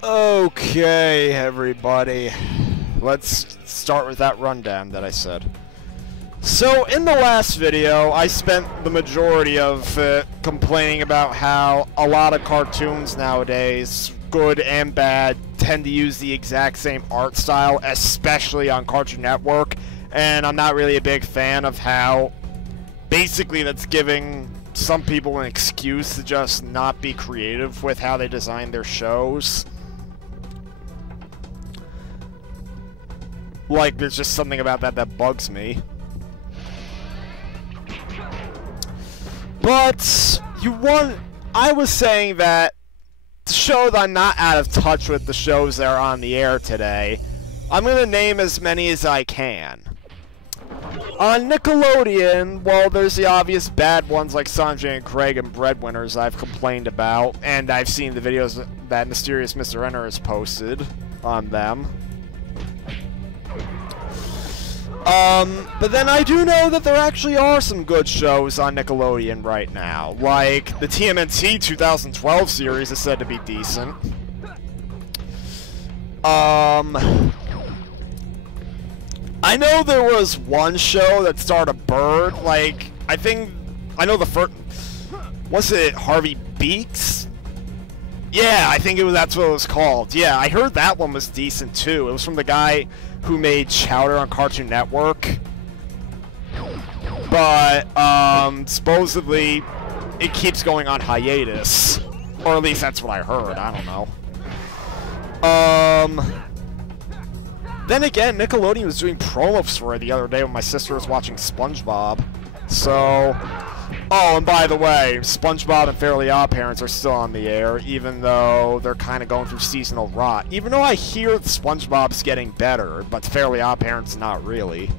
Okay, everybody. Let's start with that rundown that I said. So, in the last video, I spent the majority of it complaining about how a lot of cartoons nowadays, good and bad, tend to use the exact same art style, especially on Cartoon Network, and I'm not really a big fan of how basically that's giving some people an excuse to just not be creative with how they design their shows. Like, there's just something about that bugs me. But, I was saying that to show that I'm not out of touch with the shows that are on the air today, I'm going to name as many as I can. On Nickelodeon, well, there's the obvious bad ones like Sanjay and Craig and Breadwinners I've complained about, and I've seen the videos that Mysterious Mr. Enter has posted on them. But then I do know that there actually are some good shows on Nickelodeon right now. Like, the TMNT 2012 series is said to be decent. I know there was one show that starred a bird, like, I know the first, was it Harvey Beaks? Yeah, I think that's what it was called. Yeah, I heard that one was decent too. It was from the guy who made Chowder on Cartoon Network. But, supposedly, it keeps going on hiatus. Or at least that's what I heard, I don't know. Then again, Nickelodeon was doing promos for it the other day when my sister was watching SpongeBob. So, oh, and by the way, SpongeBob and Fairly Odd Parents are still on the air, even though they're kind of going through seasonal rot. Even though I hear SpongeBob's getting better, but Fairly Odd Parents not really.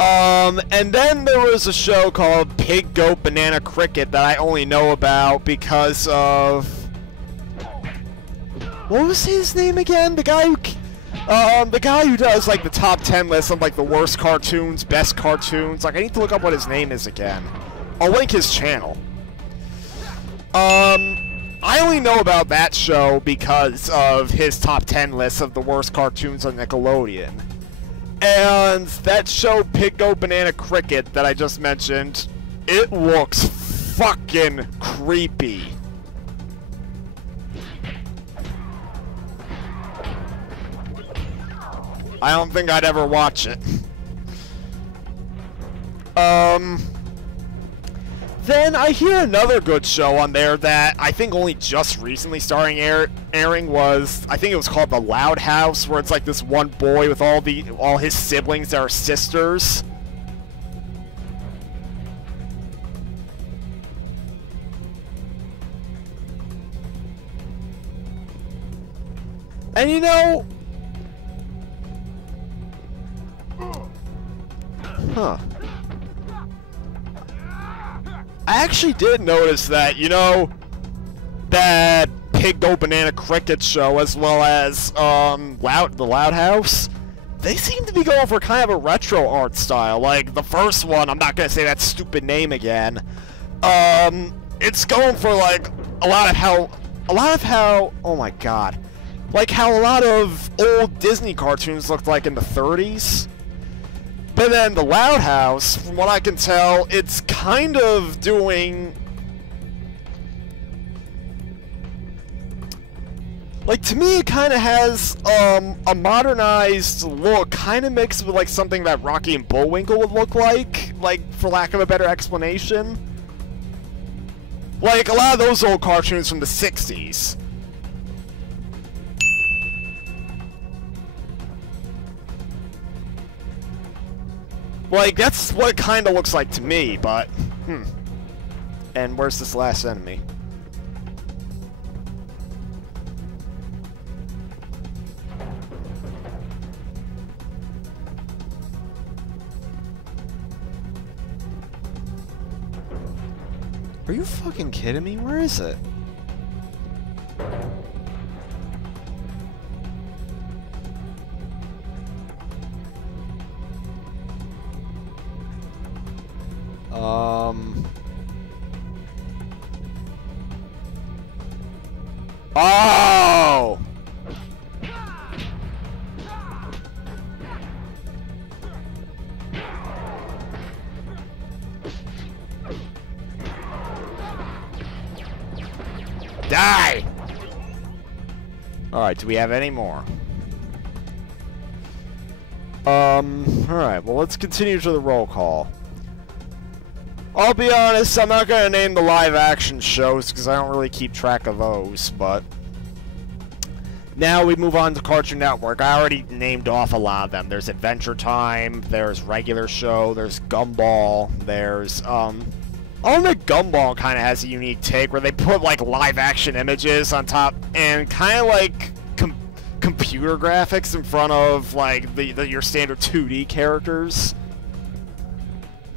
And then there was a show called Pig, Goat, Banana, Cricket that I only know about because of... What was his name again? The guy who does, like, the top 10 list of, like, the worst cartoons, best cartoons. Like, I need to look up what his name is again. I'll link his channel. I only know about that show because of his top 10 list of the worst cartoons on Nickelodeon. And that show, Pig, Goat, Banana, Cricket, that I just mentioned, it looks fucking creepy. I don't think I'd ever watch it. Then I hear another good show on there that I think only just recently airing was, I think it was called The Loud House, where it's like this one boy with all his siblings that are sisters. And you know, huh. I actually did notice that, you know, that Pig, Goat, Banana, Cricket show, as well as, The Loud House, they seem to be going for kind of a retro art style. Like, the first one, I'm not gonna say that stupid name again, it's going for, like, a lot of how, oh my god, like how a lot of old Disney cartoons looked like in the 30s. But then The Loud House, from what I can tell, it's kind of doing... Like, to me, it kind of has, a modernized look, kind of mixed with, like, something that Rocky and Bullwinkle would look like, for lack of a better explanation. Like, a lot of those old cartoons from the 60s. Like, that's what it kind of looks like to me, but, And where's this last enemy? Are you fucking kidding me? Where is it? Oh! Die! Alright, do we have any more? Alright, well, let's continue to the roll call. I'll be honest, I'm not gonna name the live-action shows, because I don't really keep track of those, but... Now we move on to Cartoon Network. I already named off a lot of them. There's Adventure Time, there's Regular Show, there's Gumball, there's, I think Gumball kind of has a unique take where they put like live action images on top and kind of like computer graphics in front of like your standard 2D characters.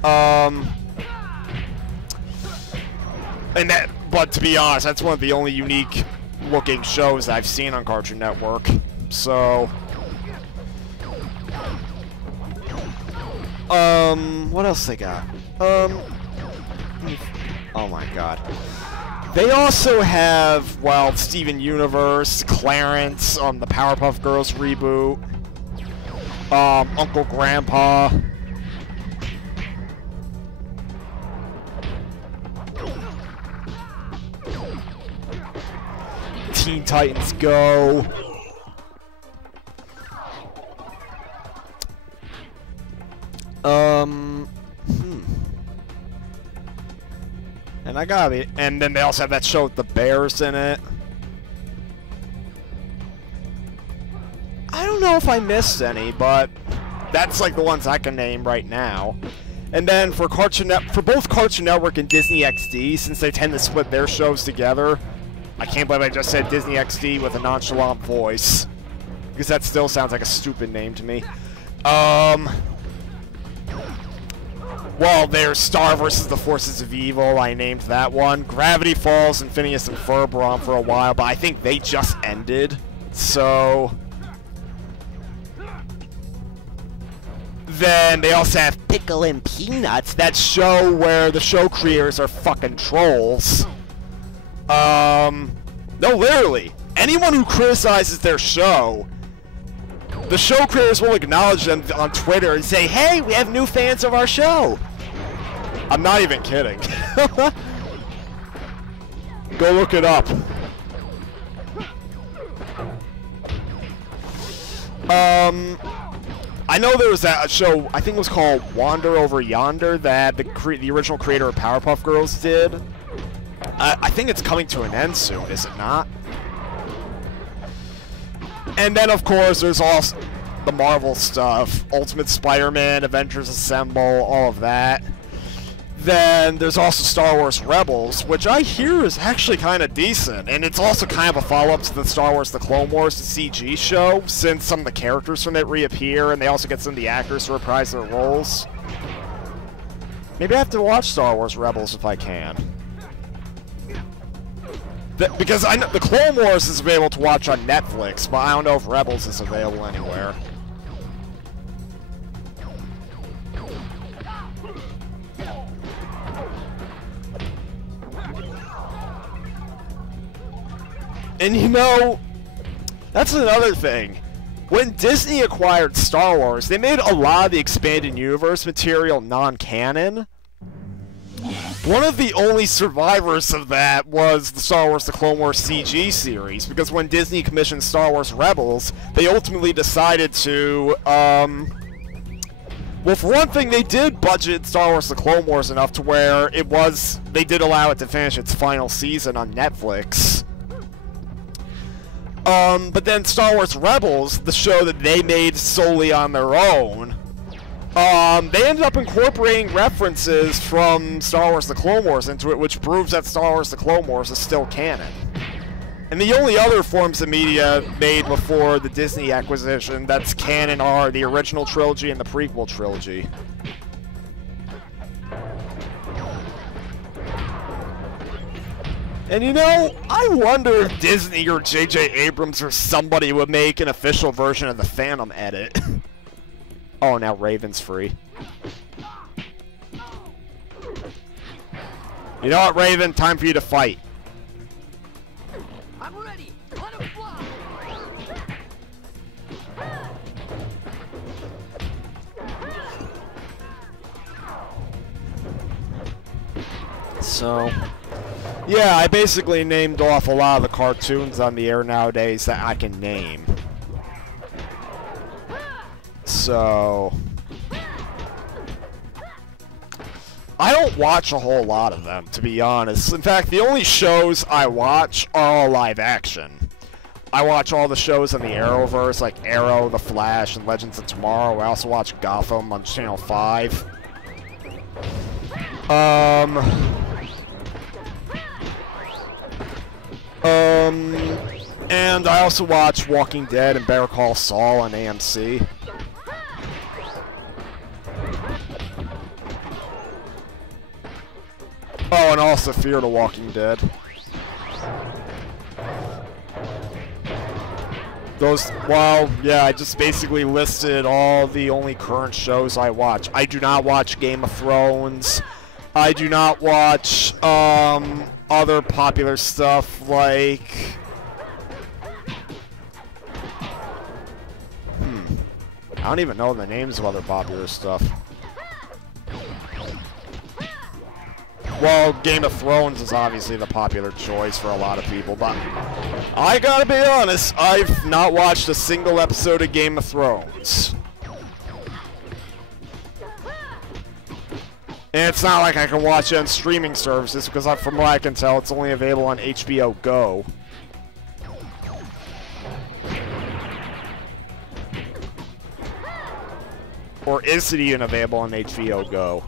And that, but to be honest, that's one of the only unique looking shows I've seen on Cartoon Network. So, what else they got? Oh my god. They also have, well, Steven Universe, Clarence, the Powerpuff Girls reboot, Uncle Grandpa. Teen Titans Go. And I got it. And then they also have that show with the bears in it. I don't know if I missed any, but that's like the ones I can name right now. And then for both Cartoon Network and Disney XD, since they tend to split their shows together, I can't believe I just said Disney XD with a nonchalant voice, because that still sounds like a stupid name to me. Well, there's Star vs. the Forces of Evil, I named that one. Gravity Falls and Phineas and Ferb were on for a while, but I think they just ended, so... Then they also have Pickle and Peanuts, that show where the show creators are fucking trolls. No, literally, anyone who criticizes their show, the show creators will acknowledge them on Twitter and say, hey, we have new fans of our show. I'm not even kidding. Go look it up. I know there was that show, I think it was called Wander Over Yonder, that the original creator of Powerpuff Girls did. I think it's coming to an end soon, is it not? And then, of course, there's also the Marvel stuff. Ultimate Spider-Man, Avengers Assemble, all of that. Then there's also Star Wars Rebels, which I hear is actually kind of decent. And it's also kind of a follow-up to the Star Wars The Clone Wars, the CG show, since some of the characters from it reappear, and they also get some of the actors to reprise their roles. Maybe I have to watch Star Wars Rebels if I can. Because I know the Clone Wars is available to watch on Netflix, but I don't know if Rebels is available anywhere. And you know, that's another thing. When Disney acquired Star Wars, they made a lot of the expanded universe material non-canon. One of the only survivors of that was the Star Wars The Clone Wars CG series, because when Disney commissioned Star Wars Rebels, they ultimately decided to, well, for one thing, they did budget Star Wars The Clone Wars enough to where they did allow it to finish its final season on Netflix. But then Star Wars Rebels, the show that they made solely on their own, they ended up incorporating references from Star Wars The Clone Wars into it, which proves that Star Wars The Clone Wars is still canon. And the only other forms of media made before the Disney acquisition that's canon are the original trilogy and the prequel trilogy. And you know, I wonder if Disney or J.J. Abrams or somebody would make an official version of the Phantom edit. Oh, now Raven's free. You know what, Raven? Time for you to fight. I'm ready. So, yeah, I basically named off a lot of the cartoons on the air nowadays that I can name. So, I don't watch a whole lot of them, to be honest. In fact, the only shows I watch are all live action. I watch all the shows in the Arrowverse, like Arrow, The Flash, and Legends of Tomorrow. I also watch Gotham on Channel 5. And I also watch Walking Dead and Better Call Saul on AMC. Oh, and also Fear the Walking Dead. Those, well, yeah, I just basically listed all the only current shows I watch. I do not watch Game of Thrones. I do not watch, other popular stuff like... I don't even know the names of other popular stuff. Well, Game of Thrones is obviously the popular choice for a lot of people, but I gotta be honest, I've not watched a single episode of Game of Thrones. And it's not like I can watch it on streaming services, because from what I can tell, it's only available on HBO Go. Or is it even available on HBO Go?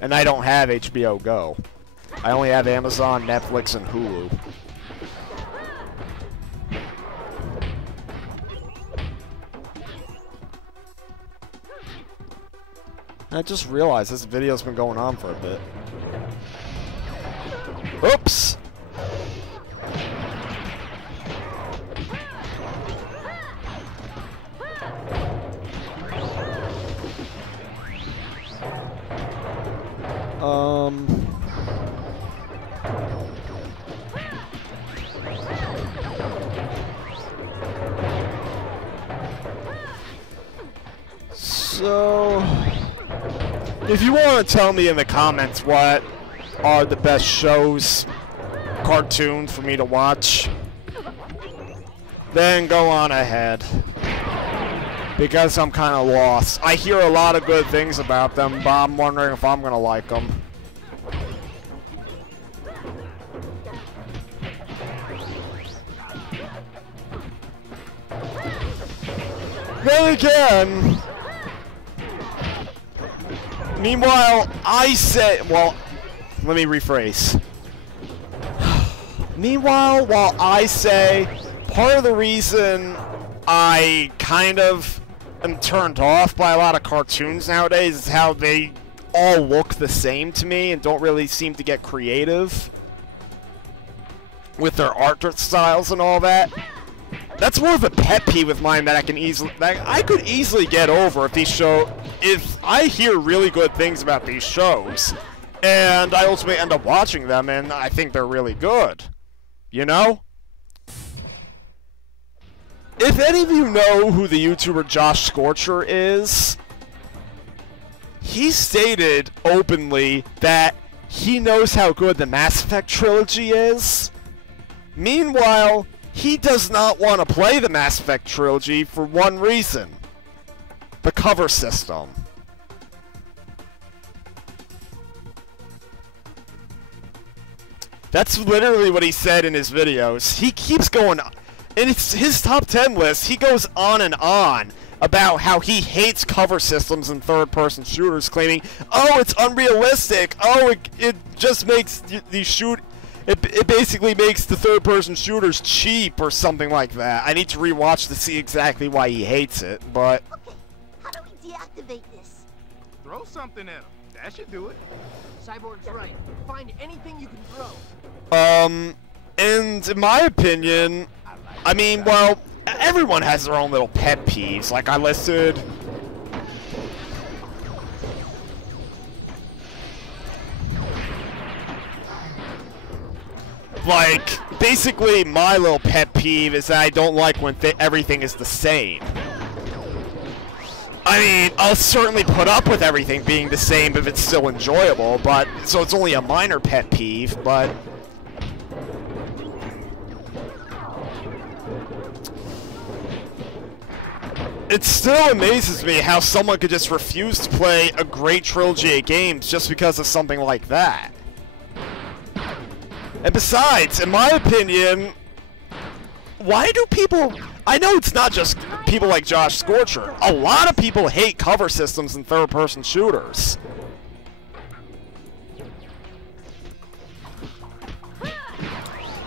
And I don't have HBO Go. I only have Amazon, Netflix, and Hulu. I just realized this video's been going on for a bit. Oops! So, if you want to tell me in the comments what are the best shows, cartoons for me to watch, then go on ahead. Because I'm kind of lost. I hear a lot of good things about them, but I'm wondering if I'm going to like them. Then again, meanwhile, I say, well, let me rephrase. Meanwhile, while I say part of the reason I kind of am turned off by a lot of cartoons nowadays is how they all look the same to me and don't really seem to get creative with their art styles and all that. That's more of a pet peeve of mine that I could easily get over if I hear really good things about these shows, and I ultimately end up watching them, and I think they're really good. You know? If any of you know who the YouTuber Josh Scorcher is, he stated openly that he knows how good the Mass Effect trilogy is. Meanwhile, he does not want to play the Mass Effect trilogy for one reason: the cover system. That's literally what he said in his videos. He keeps going, in his top 10 list, he goes on and on about how he hates cover systems in third-person shooters, claiming, oh, it's unrealistic, oh, it just makes It basically makes the third-person shooters cheap or something like that. I need to rewatch to see exactly why he hates it, but... Okay, how do we deactivate this? Throw something at him. That should do it. Cyborg's right. Find anything you can throw. And in my opinion, I mean, well, everyone has their own little pet peeves. Like I listed... Like, basically, my little pet peeve is that I don't like when everything is the same. I mean, I'll certainly put up with everything being the same if it's still enjoyable, but, so it's only a minor pet peeve, but... It still amazes me how someone could just refuse to play a great trilogy of games just because of something like that. And besides, in my opinion, why do people... I know it's not just people like Josh Scorcher. A lot of people hate cover systems in third-person shooters.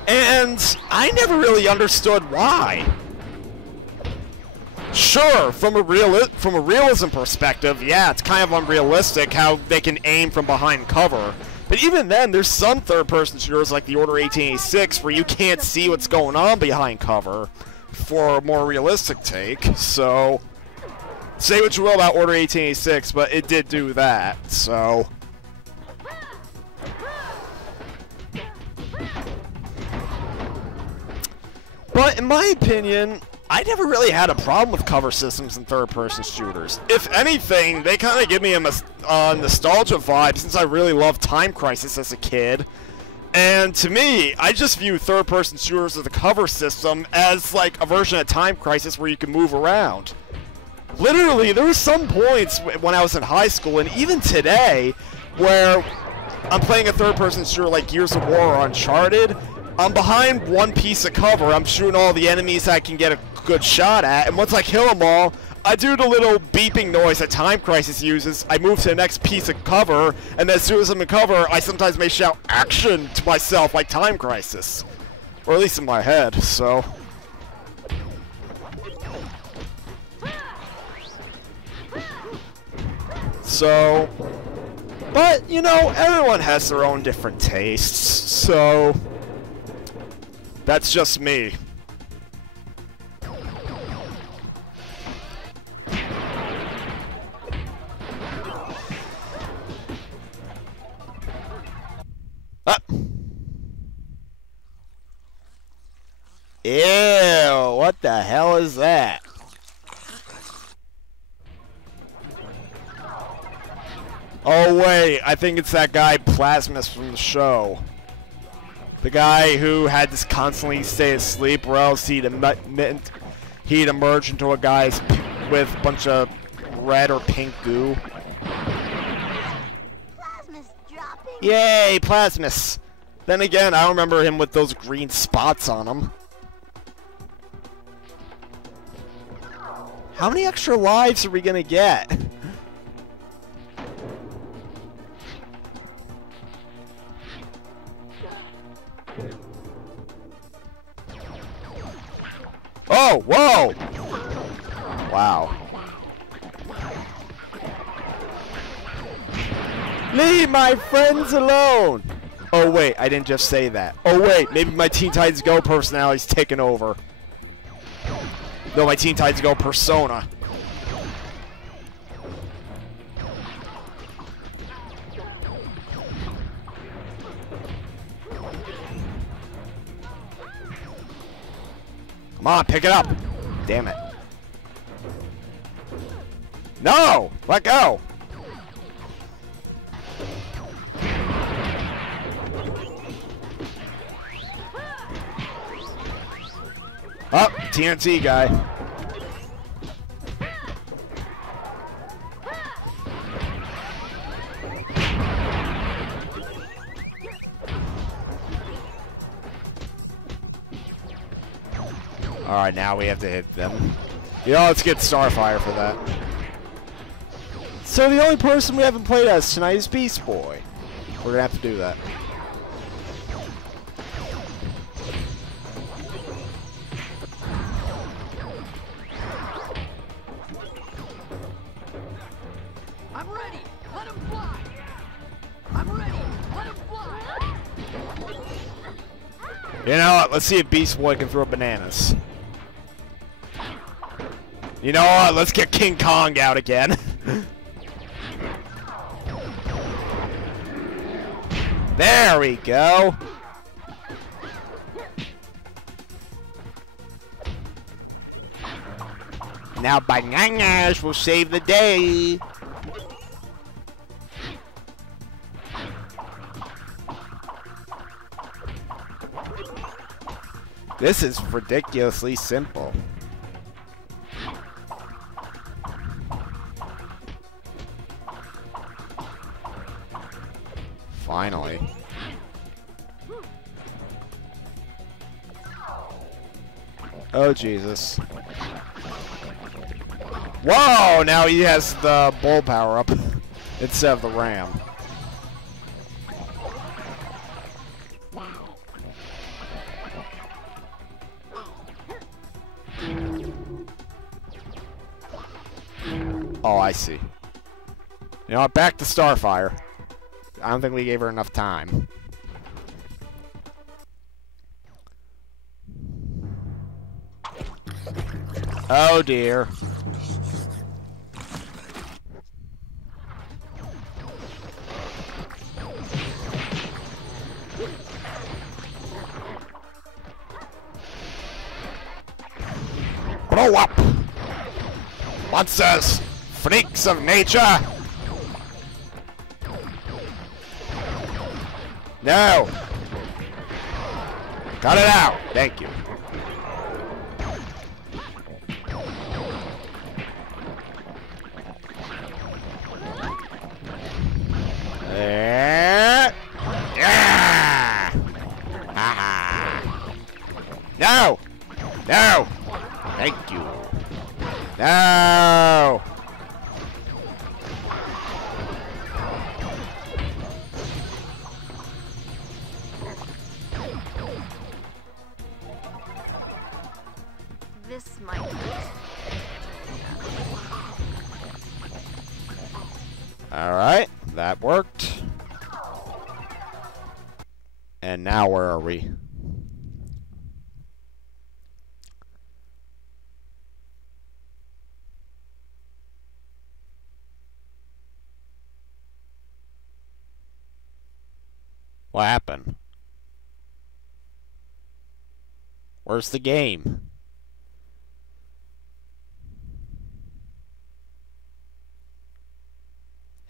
And I never really understood why. Sure, from a realism perspective, yeah, it's kind of unrealistic how they can aim from behind cover. But even then, there's some third-person shooters like the Order 1886 where you can't see what's going on behind cover for a more realistic take. So, say what you will about Order 1886, but it did do that, so... But in my opinion, I never really had a problem with cover systems in third-person shooters. If anything, they kind of give me a nostalgia vibe since I really loved Time Crisis as a kid. And to me, I just view third-person shooters with a cover system as like a version of Time Crisis where you can move around. Literally, there were some points when I was in high school, and even today, where I'm playing a third-person shooter like Gears of War or Uncharted. I'm behind one piece of cover, I'm shooting all the enemies I can get a good shot at, and once I kill them all, I do the little beeping noise that Time Crisis uses, I move to the next piece of cover, and as soon as I'm in cover, I sometimes may shout action to myself like Time Crisis. Or at least in my head, so... So... But, you know, everyone has their own different tastes, so... That's just me. Ew, what the hell is that? Oh wait, I think it's that guy Plasmus from the show. The guy who had to constantly stay asleep, or else he'd emerge into a guy with a bunch of red or pink goo. Plasmus dropping. Yay, Plasmus! Then again, I remember him with those green spots on him. How many extra lives are we gonna get? Oh, whoa! Wow. Leave my friends alone! Oh wait, I didn't just say that. Oh wait, maybe my Teen Titans Go personality's taken over. No, my Teen Titans Go persona. Come on, pick it up. Damn it. No! Let go! Oh, TNT guy. Alright, now we have to hit them. You know, let's get Starfire for that. So the only person we haven't played as tonight is Beast Boy. We're gonna have to do that. I'm ready. Let him fly. I'm ready. Let him fly. You know what? Let's see if Beast Boy can throw bananas. You know what? Let's get King Kong out again. There we go. Now bananas will save the day. This is ridiculously simple. Finally. Oh, Jesus. Whoa! Now he has the bull power-up instead of the ram. Oh, I see. You know what? Back to Starfire. I don't think we gave her enough time. Oh dear. Blow up! Monsters! Freaks of nature! No! Cut it out! Thank you. Yeah! No! No! Thank you. No! This might work. Alright, that worked. And now where are we? What happened? Where's the game?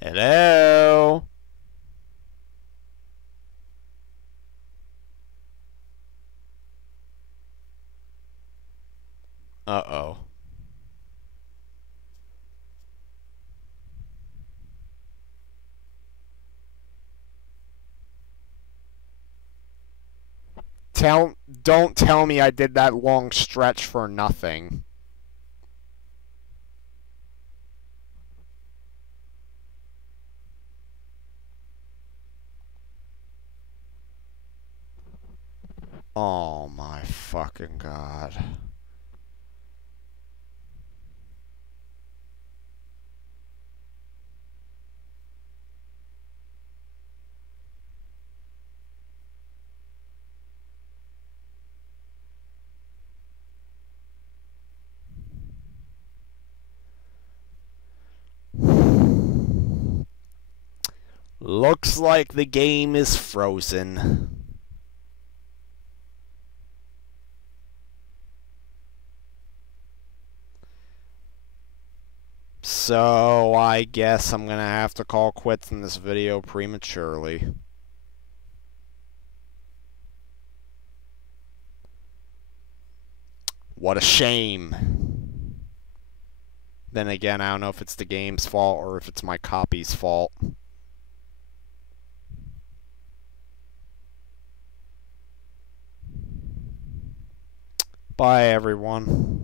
Hello? Uh-oh. Don't tell me I did that long stretch for nothing. Oh my fucking God. Looks like the game is frozen. So I guess I'm gonna have to call quits in this video prematurely. What a shame. Then again, I don't know if it's the game's fault or if it's my copy's fault. Bye, everyone.